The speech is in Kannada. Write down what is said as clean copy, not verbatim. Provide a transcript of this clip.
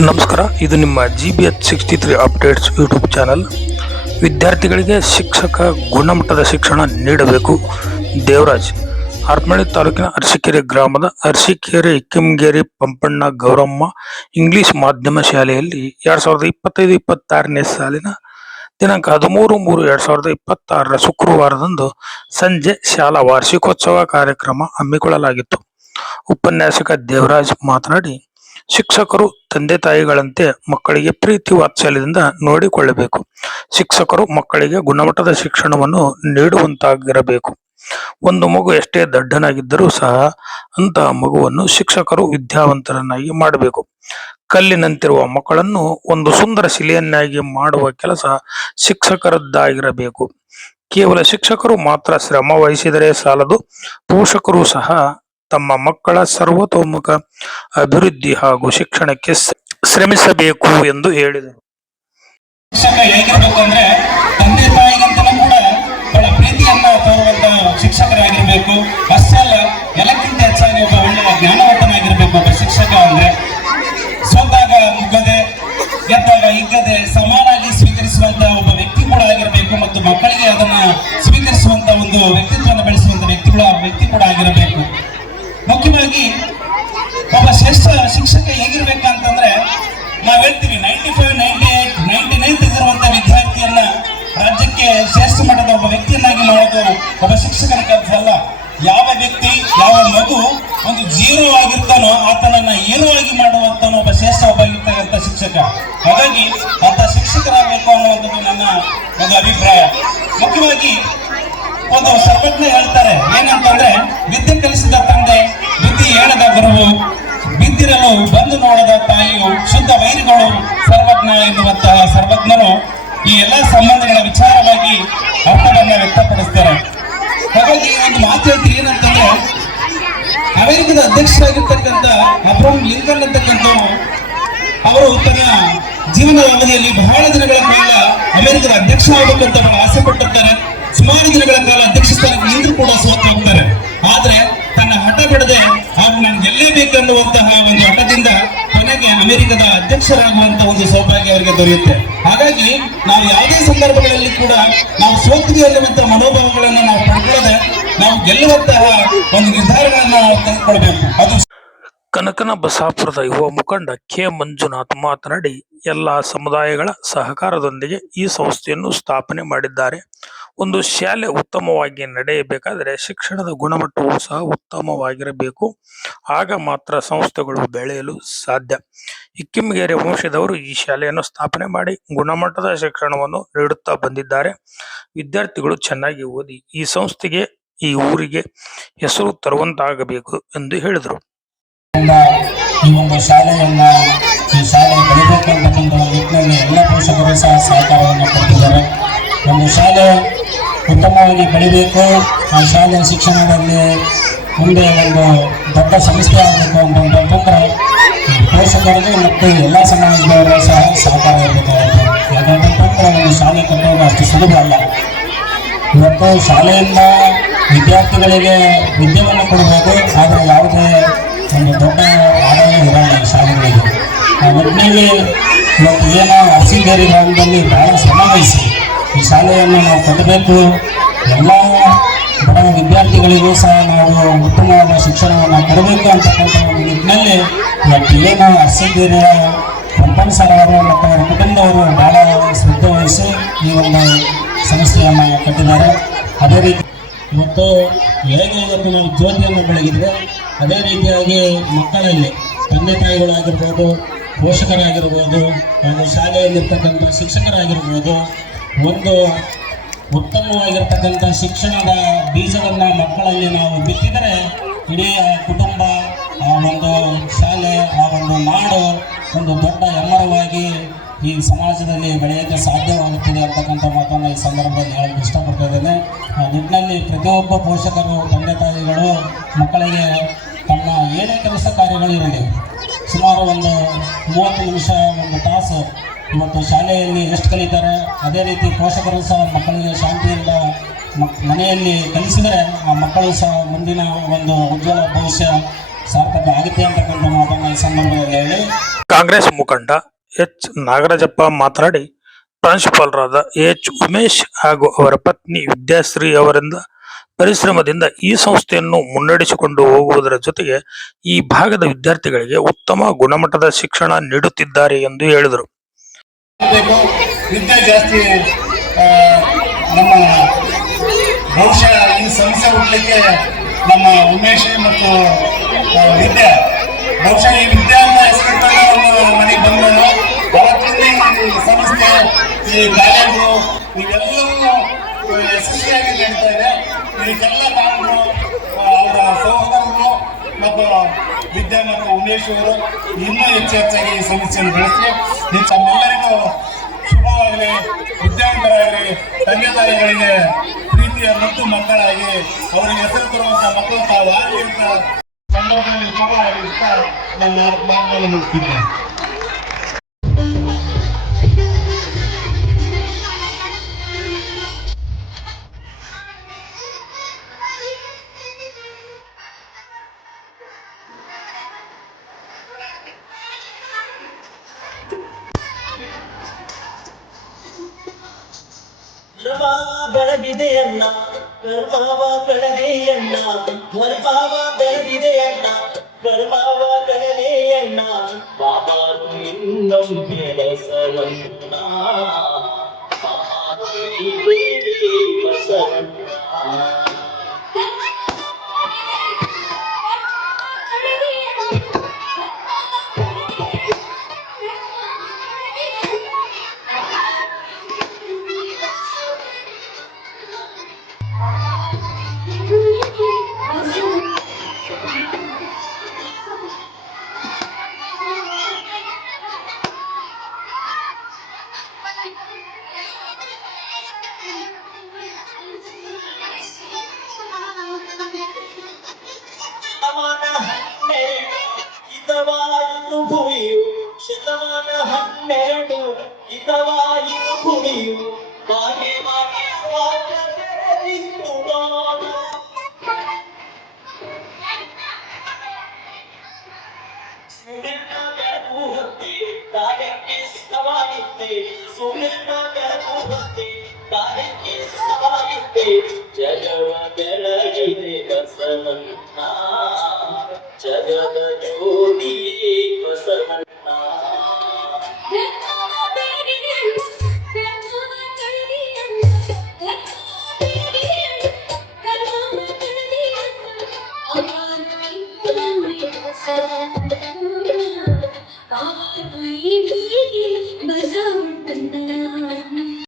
ನಮಸ್ಕಾರ, ಇದು ನಿಮ್ಮ GBH63 ಅಪ್ಡೇಟ್ಸ್ ಯೂಟ್ಯೂಬ್ ಚಾನಲ್. ವಿದ್ಯಾರ್ಥಿಗಳಿಗೆ ಶಿಕ್ಷಕ ಗುಣಮಟ್ಟದ ಶಿಕ್ಷಣ ನೀಡಬೇಕು. ದೇವರಾಜ್ ಹರಪನಹಳ್ಳಿ ತಾಲೂಕಿನ ಅರಸೀಕೆರೆ ಗ್ರಾಮದ ಅರಸೀಕೆರೆ ಇಕ್ಕಂಗೇರಿ ಪಂಪಣ್ಣ ಗೌರಮ್ಮ ಇಂಗ್ಲಿಷ್ ಮಾಧ್ಯಮ ಶಾಲೆಯಲ್ಲಿ 2025-26ನೇ ಸಾಲಿನ ದಿನಾಂಕ 13/3/2026 ಶುಕ್ರವಾರದಂದು ಸಂಜೆ ಶಾಲಾ ವಾರ್ಷಿಕೋತ್ಸವ ಕಾರ್ಯಕ್ರಮ ಹಮ್ಮಿಕೊಳ್ಳಲಾಗಿತ್ತು. ಉಪನ್ಯಾಸಕ ದೇವರಾಜ್ ಮಾತನಾಡಿ, ಶಿಕ್ಷಕರು ತಂದೆ ತಾಯಿಗಳಂತೆ ಮಕ್ಕಳಿಗೆ ಪ್ರೀತಿ ವಾತ್ಸಲ್ಯದಿಂದ ನೋಡಿಕೊಳ್ಳಬೇಕು. ಶಿಕ್ಷಕರು ಮಕ್ಕಳಿಗೆ ಗುಣಮಟ್ಟದ ಶಿಕ್ಷಣವನ್ನು ನೀಡುವಂತಾಗಿರಬೇಕು. ಒಂದು ಮಗು ಎಷ್ಟೇ ದಡ್ಡನಾಗಿದ್ದರೂ ಸಹ ಅಂತಹ ಮಗುವನ್ನು ಶಿಕ್ಷಕರು ವಿದ್ಯಾವಂತರನ್ನಾಗಿ ಮಾಡಬೇಕು. ಕಲ್ಲಿನಂತಿರುವ ಮಕ್ಕಳನ್ನು ಒಂದು ಸುಂದರ ಶಿಲೆಯನ್ನಾಗಿ ಮಾಡುವ ಕೆಲಸ ಶಿಕ್ಷಕರದ್ದಾಗಿರಬೇಕು. ಕೇವಲ ಶಿಕ್ಷಕರು ಮಾತ್ರ ಶ್ರಮ ವಹಿಸಿದರೆ ಸಾಲದು, ಪೋಷಕರು ಸಹ ತಮ್ಮ ಮಕ್ಕಳ ಸರ್ವತೋಮುಖ ಅಭಿವೃದ್ಧಿ ಹಾಗೂ ಶಿಕ್ಷಣಕ್ಕೆ ಶ್ರಮಿಸಬೇಕು ಎಂದು ಹೇಳಿದರು. ಶಿಕ್ಷಕ ಹೇಗಿರಬೇಕು ಅಂದ್ರೆ ತಂದೆ ತಾಯಿಗಂತಲೂ ಕೂಡ ಬಹಳ ಪ್ರೀತಿಯನ್ನ ತೋರುವಂತ ಶಿಕ್ಷಕರಾಗಿರ್ಬೇಕು. ಅಷ್ಟೇ ಅಲ್ಲ, ಎಲ್ಲಕ್ಕಿಂತ ಹೆಚ್ಚಾಗಿ ಒಬ್ಬ ಒಳ್ಳೆಯ ಜ್ಞಾನವಂತನಾಗಿರ್ಬೇಕು ಒಬ್ಬ ಶಿಕ್ಷಕ ಅಂದ್ರೆ. ಸೋತಾಗ ಮುಗ್ಗದೆ, ಗೆದ್ದಾಗ ಹಿಗ್ಗದೆ ಸಮಾನಾಗಿ ಸ್ವೀಕರಿಸುವಂತ ಒಬ್ಬ ವ್ಯಕ್ತಿ ಕೂಡ ಆಗಿರಬೇಕು ಮತ್ತು ಮಕ್ಕಳಿಗೆ ಅದನ್ನ ಸ್ವೀಕರಿಸುವಂತ ಒಂದು ವ್ಯಕ್ತಿತ್ವವನ್ನು ಬೆಳೆಸುವಂತ ವ್ಯಕ್ತಿ ಕೂಡ ಆಗಿರಬೇಕು. ಮುಖ್ಯವಾಗಿ ಒಬ್ಬ ಶ್ರೇಷ್ಠ ಶಿಕ್ಷಕ ಹೇಗಿರ್ಬೇಕಂತಂದ್ರೆ ನಾವ್ ಹೇಳ್ತೀವಿ 95, 98, 99 ತೆಗೆದಿರುವಂತ ವಿದ್ಯಾರ್ಥಿಯನ್ನ ರಾಜ್ಯಕ್ಕೆ ಶ್ರೇಷ್ಠ ಮಟ್ಟದ ಒಬ್ಬ ವ್ಯಕ್ತಿಯನ್ನಾಗಿ ಮಾಡೋದು ಒಬ್ಬ ಶಿಕ್ಷಕನ ಕೆಲಸ ಅಲ್ಲ. ಯಾವ ವ್ಯಕ್ತಿ, ಯಾವ ಮಗು ಒಂದು 0 ಆಗಿರ್ತಾನೋ ಆತನನ್ನ ಏನೋ ಆಗಿ ಮಾಡುವಂತಾನೋ ಒಬ್ಬ ಶ್ರೇಷ್ಠ ಇರ್ತಕ್ಕಂಥ ಶಿಕ್ಷಕ. ಹಾಗಾಗಿ ಅಂತ ಶಿಕ್ಷಕರಾಗಬೇಕು ಅನ್ನುವಂಥದ್ದು ನನ್ನ ಒಂದು ಅಭಿಪ್ರಾಯ. ಮುಖ್ಯವಾಗಿ ಒಂದು ಸರ್ವಜ್ಞ ಹೇಳ್ತಾರೆ ಏನಂತಂದ್ರೆ, ವಿದ್ಯೆ ಕಲಿಸಿದ ತಂದೆ ಬುದ್ಧಿ ಹೇಳದ ಗುರುವು, ಬಿದ್ದಿರಲು ಬಂದು ನೋಡದ ತಾಯಿಯು, ಶುದ್ಧ ವೈರಿಗಳು ಸರ್ವಜ್ಞ ಎನ್ನುವಂತಹ ಸರ್ವಜ್ಞರು ಈ ಎಲ್ಲಾ ಸಂಬಂಧಗಳ ವಿಚಾರವಾಗಿ ಅರ್ಥವನ್ನ ವ್ಯಕ್ತಪಡಿಸ್ತಾರೆ. ಹಾಗಾಗಿ ಒಂದು ಮಾತು ಹೇಳ್ತೀವಿ ಏನಂತಂದ್ರೆ, ಅಮೆರಿಕದ ಅಧ್ಯಕ್ಷರಾಗಿರ್ತಕ್ಕಂಥ ಅಬ್ರಹಂ ಲಿಂಕನ್ ಅಂತಕ್ಕಂಥವ್ರು ಅವರು ತನ್ನ ಜೀವನದ ಅವಧಿಯಲ್ಲಿ ಬಹಳ ದಿನಗಳ ಕಾಲ ಅಮೆರಿಕದ ಅಧ್ಯಕ್ಷ ಆಗಬೇಕಂತ ಆಸೆ ಪಟ್ಟಿರ್ತಾರೆ. ಸುಮಾರು ದಿನಗಳ ಕಾಲ ಅಧ್ಯಕ್ಷ ಸ್ಥಾನಕ್ಕೆ ನಿಂತರೂ ಕೂಡ ಸೋತು ಹೋಗ್ತಾರೆ. ಆದ್ರೆ ತನ್ನ ಹಠ ಬಿಡದೆ ಹಾಗೂ ನಾನು ಗೆಲ್ಲೇಬೇಕನ್ನುವಂತಹ ಒಂದು ಹಠದಿಂದ ಕೊನೆಗೆ ಅಮೆರಿಕದ ಅಧ್ಯಕ್ಷರಾಗುವಂತ ಒಂದು ಸೌಭಾಗ್ಯ ಅವರಿಗೆ ದೊರೆಯುತ್ತೆ. ಹಾಗಾಗಿ ನಾವು ಯಾವುದೇ ಸಂದರ್ಭಗಳಲ್ಲಿ ಕೂಡ ನಾವು ಸೋತಿಗೆ ಅನ್ನುವಂತಹ ಮನೋಭಾವಗಳನ್ನು ನಾವು ಪಡ್ಕೊಳ್ಳದೆ ನಾವು ಗೆಲ್ಲುವಂತಹ ಒಂದು ನಿರ್ಧಾರಗಳನ್ನು ನಾವು ತೆಗೆದುಕೊಳ್ಬೇಕು. ಅದು ಕನಕನ ಬಸಾಪುರದ ಯುವ ಮುಖಂಡ ಕೆ ಮಂಜುನಾಥ್ ಮಾತನಾಡಿ, ಎಲ್ಲ ಸಮುದಾಯಗಳ ಸಹಕಾರದೊಂದಿಗೆ ಈ ಸಂಸ್ಥೆಯನ್ನು ಸ್ಥಾಪನೆ ಮಾಡಿದ್ದಾರೆ. ಒಂದು ಶಾಲೆ ಉತ್ತಮವಾಗಿ ನಡೆಯಬೇಕಾದರೆ ಶಿಕ್ಷಣದ ಗುಣಮಟ್ಟವೂ ಸಹ ಉತ್ತಮವಾಗಿರಬೇಕು. ಆಗ ಮಾತ್ರ ಸಂಸ್ಥೆಗಳು ಬೆಳೆಯಲು ಸಾಧ್ಯ. ಇಕ್ಕಿಮಗೇರಿ ವಂಶದವರು ಈ ಶಾಲೆಯನ್ನು ಸ್ಥಾಪನೆ ಮಾಡಿ ಗುಣಮಟ್ಟದ ಶಿಕ್ಷಣವನ್ನು ನೀಡುತ್ತಾ ಬಂದಿದ್ದಾರೆ. ವಿದ್ಯಾರ್ಥಿಗಳು ಚೆನ್ನಾಗಿ ಓದಿ ಈ ಸಂಸ್ಥೆಗೆ, ಈ ಊರಿಗೆ ಹೆಸರು ತರುವಂತಾಗಬೇಕು ಎಂದು ಹೇಳಿದರು. ಈ ಒಂದು ಶಾಲೆಯನ್ನ ಈ ಶಾಲೆ ಬೆಳಿಬೇಕು ಅಂತಕ್ಕಂಥ ನಿಟ್ಟಿನಲ್ಲಿ ಎಲ್ಲ ಪೋಷಕರು ಸಹ ಸಹಕಾರವನ್ನು ಕೊಟ್ಟಿದ್ದಾರೆ. ಒಂದು ಶಾಲೆ ಉತ್ತಮವಾಗಿ ಬೆಳಿಬೇಕು, ಆ ಶಾಲೆಯ ಶಿಕ್ಷಣದಲ್ಲಿ ಮುಂದೆ ಒಂದು ದೊಡ್ಡ ಸಂಸ್ಥೆ ಆಗಬೇಕು ಅಂತಂತಂದ್ರೆ ಪೋಷಕರಿಗೆ ಮತ್ತು ಎಲ್ಲ ಸಮಾಜದವರು ಸಹ ಸಹಕಾರ ಇರಬೇಕಾಗುತ್ತೆ. ಯಾಕಂತಂದ್ರೆ ಒಂದು ಶಾಲೆ ಕಟ್ಟೋದು ಅಷ್ಟು ಸುಲಭ ಅಲ್ಲ. ಇವತ್ತು ಶಾಲೆಯಿಂದ ವಿದ್ಯಾರ್ಥಿಗಳಿಗೆ ವಿದ್ಯೆಯನ್ನು ಕೊಡಬೇಕು, ಆದರೆ ಯಾವುದೇ ಒಂದು ದೊಡ್ಡ ಆದಾಯ ಇರಲ್ಲ ಈ ಶಾಲೆಗಳಿಗೆ. ಆ ನಿಟ್ಟಿನಲ್ಲಿ ಇವತ್ತು ಏನೋ ಅರಸೀಕೆರೆ ಗ್ರಾಮದಲ್ಲಿ ಬಹಳ ಶ್ರಮ ವಹಿಸಿ ಈ ಶಾಲೆಯನ್ನು ನಾವು ಕಟ್ಟಬೇಕು. ಎಲ್ಲ ಬಡ ವಿದ್ಯಾರ್ಥಿಗಳಿಗೂ ಸಹ ನಾವು ಉತ್ತಮವಾದ ಶಿಕ್ಷಣವನ್ನು ಕೊಡಬೇಕು ಅಂತಕ್ಕಂಥ ಒಂದು ನಿಟ್ಟಿನಲ್ಲಿ ಇವತ್ತು ಏನು ಅರಸೀಕೆರೆಯ ಪಂಪಣ್ಣ ಸರ್ ಅವರು ಮತ್ತು ಅವರ ಕುಟುಂಬದವರು ಬಹಳ ಶ್ರದ್ಧೆ ವಹಿಸಿ ಈ ಒಂದು ಸಂಸ್ಥೆಯನ್ನು ಕಟ್ಟಿದ್ದಾರೆ. ಅದೇ ರೀತಿ ಇವತ್ತು ಹೇಗೆ ಇವತ್ತು ನಾವು ಜ್ಯೋತಿಯನ್ನು ಬೆಳಗಿದ್ರೆ ಅದೇ ರೀತಿಯಾಗಿ ಮಕ್ಕಳಲ್ಲಿ ತಂದೆ ತಾಯಿಗಳಾಗಿರ್ಬೋದು, ಪೋಷಕರಾಗಿರ್ಬೋದು ಹಾಗೂ ಶಾಲೆಯಲ್ಲಿರ್ತಕ್ಕಂಥ ಶಿಕ್ಷಕರಾಗಿರ್ಬೋದು ಒಂದು ಉತ್ತಮವಾಗಿರ್ತಕ್ಕಂಥ ಶಿಕ್ಷಣದ ಬೀಜವನ್ನು ಮಕ್ಕಳಲ್ಲಿ ನಾವು ಬಿತ್ತಿದರೆ ಇಡೀ ಕುಟುಂಬ, ಆ ಒಂದು ಶಾಲೆ, ಆ ಒಂದು ನಾಡು ಒಂದು ದೊಡ್ಡ ಎಮ್ಮರವಾಗಿ ಈ ಸಮಾಜದಲ್ಲಿ ಬೆಳೆಯೋಕ್ಕೆ ಸಾಧ್ಯವಾಗುತ್ತದೆ ಅಂತಕ್ಕಂಥ ಮಾತನ್ನು ಈ ಸಂದರ್ಭದಲ್ಲಿ ಹೇಳಲು ಇಷ್ಟಪಡ್ತಾ ಇದ್ದೇನೆ. ಆ ನಿಟ್ಟಿನಲ್ಲಿ ಪ್ರತಿಯೊಬ್ಬ ಪೋಷಕರು, ತಂದೆ ತಾಯಿಗಳು ಮಕ್ಕಳಿಗೆ ತಮ್ಮ ಏನೇ ಕೆಲಸ ಕಾರ್ಯಗಳಿರಲಿ ಸುಮಾರು ಒಂದು 30 ನಿಮಿಷ, ಒಂದು ತಾಸು ಇವತ್ತು ಶಾಲೆಯಲ್ಲಿ ಎಷ್ಟು ಕಲಿತಾರೆ ಅದೇ ರೀತಿ ಪೋಷಕರು ಸಹ ಮಕ್ಕಳಿಗೆ ಶಾಂತಿಯಿಂದ ಮನೆಯಲ್ಲಿ ಕಲಿಸಿದರೆ ಆ ಮಕ್ಕಳು ಸಹ ಮುಂದಿನ ಒಂದು ಉಜ್ವಲ ಭವಿಷ್ಯ ಸಾರ್ಥಕ ಆಗುತ್ತೆ ಅಂತಕ್ಕಂಥ ಮಾತನ್ನ ಈ ಸಂದರ್ಭದಲ್ಲಿ ಹೇಳಿ ಕಾಂಗ್ರೆಸ್ ಮುಖಂಡ ಎಚ್ ನಾಗರಾಜಪ್ಪ ಮಾತನಾಡಿ, ಪ್ರಾಂಶುಪಾಲರಾದ ಎಚ್ ಉಮೇಶ್ ಹಾಗೂ ಅವರ ಪತ್ನಿ ವಿದ್ಯಾಶ್ರೀ ಅವರಿಂದ ಪರಿಶ್ರಮದಿಂದ ಈ ಸಂಸ್ಥೆಯನ್ನು ಮುನ್ನಡೆಸಿಕೊಂಡು ಹೋಗುವುದರ ಜೊತೆಗೆ ಈ ಭಾಗದ ವಿದ್ಯಾರ್ಥಿಗಳಿಗೆ ಉತ್ತಮ ಗುಣಮಟ್ಟದ ಶಿಕ್ಷಣ ನೀಡುತ್ತಿದ್ದಾರೆ ಎಂದು ಹೇಳಿದರು. ವಿದ್ಯೆ ಜಾಸ್ತಿ ನಮ್ಮ ಬಹುಶಃ ಈ ಸಂಸ್ಥೆ ಹುಟ್ಟಲಿಕ್ಕೆ ನಮ್ಮ ಉಮೇಶ್ ಮತ್ತು ವಿದ್ಯಾ ಬಹುಶಃ ಈ ವಿದ್ಯಾ ಅಂತ ಹೆಸರು ಮನೆಗೆ ಬಂದನು ಅವತ್ತಿಂದ ಈ ಸಂಸ್ಥೆ ಈ ಕಾಲೇಜು ಇವೆಲ್ಲವೂ ಯಶಸ್ವಿಯಾಗಿ ನಡೀತಾ ಇದೆ. ಇದಕ್ಕೆಲ್ಲ ಕಾರಣರು ಅವರ ಸಹೋದರರು ಮತ್ತು ವಿದ್ಯಾ ಮತ್ತು ಉಮೇಶ್ ಅವರು ಇನ್ನೂ ಹೆಚ್ಚಾಗಿ ಈ ಸಮಸ್ಯೆಯನ್ನು ಬೆಳೆಸಿ ತಮ್ಮೆಲ್ಲರಿಗೂ ಶುಭವಾಗಲಿ. ವಿದ್ಯಾವಂತರಾಗಲಿ, ತಂದೆ ತಾಯಿಗಳಿಗೆ ಪ್ರೀತಿಯ ಮತ್ತು ಮಕ್ಕಳಾಗಿ ಅವರಿಗೆ ಹೆಸರು ತರುವಂತಹ ಮಕ್ಕಳು ತಾವು ಆಗಲಿ ಅಂತ ಸಂದರ್ಭದಲ್ಲಿ ಶುಭವಾಗಿ ನನ್ನ ಮಾತನ್ನು ಮುಗಿಸಿದ್ದೇನೆ. ಬೆಳಗಿದೆಯಣ್ಣ ಕರ್ಮಾವ ಬೆಳದೆಯಣ್ಣ ಧರ್ಮಾವ ಬೆಳಗಿದೆಯಣ್ಣ ಕರ್ಮಾವ ಬೆಳದೆಯಣ್ಣ ಬಾಬಾರು ಇನ್ನೊಂದು ಬಸವಣ್ಣ ಬಸವಣ್ಣ ಹಿತವಾಯಿತು ಭೂಮಿಯು ಶತಮಾನ 12 ಹಿತವಾಯಿತು ಭೂಮಿಯು ಹಾಗೆ ತೆರೆದಿತ್ತು ನಾನು ಸುಳ್ಳಿನ ಬೆಳಕು ಹತ್ತಿ ಕಾರ್ಯಕ್ಕೆ ಸಿದ್ಧವಾಗಿತ್ತೆ ಸುಳ್ಳಿನ ಬೆಳಕು ಹತ್ತಿ ಕಾರ್ಯಕ್ಕೆ ಸಿದ್ಧವಾಗಿತ್ತೆ ಜಗವ ಬೆಳಗಿದೆ ಬಸವಣ್ಣ ಜಗದ ಜ್ಯೋತಿಯೇ ಬಸವಣ್ಣ